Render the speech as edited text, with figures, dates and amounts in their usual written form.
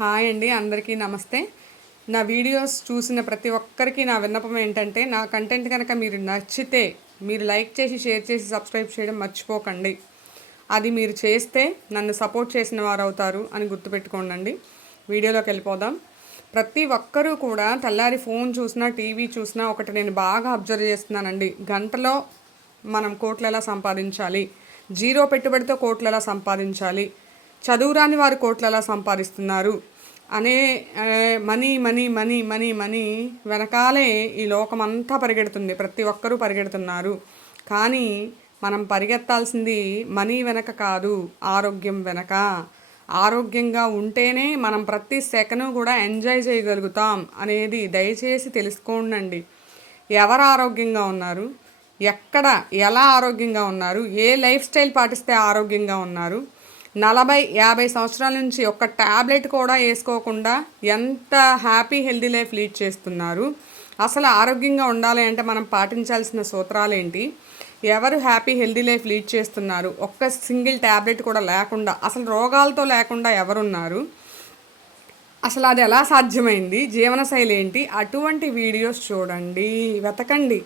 Hi అండి, అందరికీ నమస్తే. నా వీడియోస్ చూసిన ప్రతి ఒక్కరికి నా విన్నపం ఏంటంటే, నా కంటెంట్ కనుక మీరు నచ్చితే మీరు లైక్ చేసి, షేర్ చేసి, సబ్స్క్రైబ్ చేయడం మర్చిపోకండి. అది మీరు చేస్తే నన్ను సపోర్ట్ చేసిన వారు అవుతారు అని గుర్తుపెట్టుకోండి. వీడియోలోకి వెళ్ళిపోదాం. ప్రతి ఒక్కరూ కూడా తెల్లారి ఫోన్ చూసినా, టీవీ చూసినా ఒకటి నేను బాగా అబ్జర్వ్ చేస్తున్నానండి. గంటలో మనం కోట్లు ఎలా సంపాదించాలి, జీరో పెట్టుబడితో కోట్లు ఎలా సంపాదించాలి, చదువురాని వారు కోట్లు ఎలా సంపాదిస్తున్నారు అనే money money money money money వెనకాలే ఈ లోకమంతా పరిగెడుతుంది. ప్రతి ఒక్కరూ పరిగెడుతున్నారు. కానీ మనం పరిగెత్తాల్సింది మనీ వెనక కాదు, ఆరోగ్యం వెనక. ఆరోగ్యంగా ఉంటేనే మనం ప్రతి సెకను కూడా ఎంజాయ్ చేయగలుగుతాం అనేది దయచేసి తెలుసుకోండి. ఎవరు ఆరోగ్యంగా ఉన్నారు, ఎక్కడ ఎలా ఆరోగ్యంగా ఉన్నారు, ఏ లైఫ్ స్టైల్ పాటిస్తే ఆరోగ్యంగా ఉన్నారు, 40-50 సంవత్సరాల నుంచి ఒక్క ట్యాబ్లెట్ కూడా వేసుకోకుండా ఎంత హ్యాపీ హెల్దీ లైఫ్ లీడ్ చేస్తున్నారు. అసలు ఆరోగ్యంగా ఉండాలి అంటే మనం పాటించాల్సిన సూత్రాలు ఏంటి, ఎవరు హ్యాపీ హెల్దీ లైఫ్ లీడ్ చేస్తున్నారు, ఒక్క సింగిల్ ట్యాబ్లెట్ కూడా లేకుండా అసలు రోగాలతో లేకుండా ఎవరున్నారు, అసలు అది ఎలా సాధ్యమైంది, జీవనశైలి ఏంటి, అటువంటి వీడియోస్ చూడండి, వెతకండి.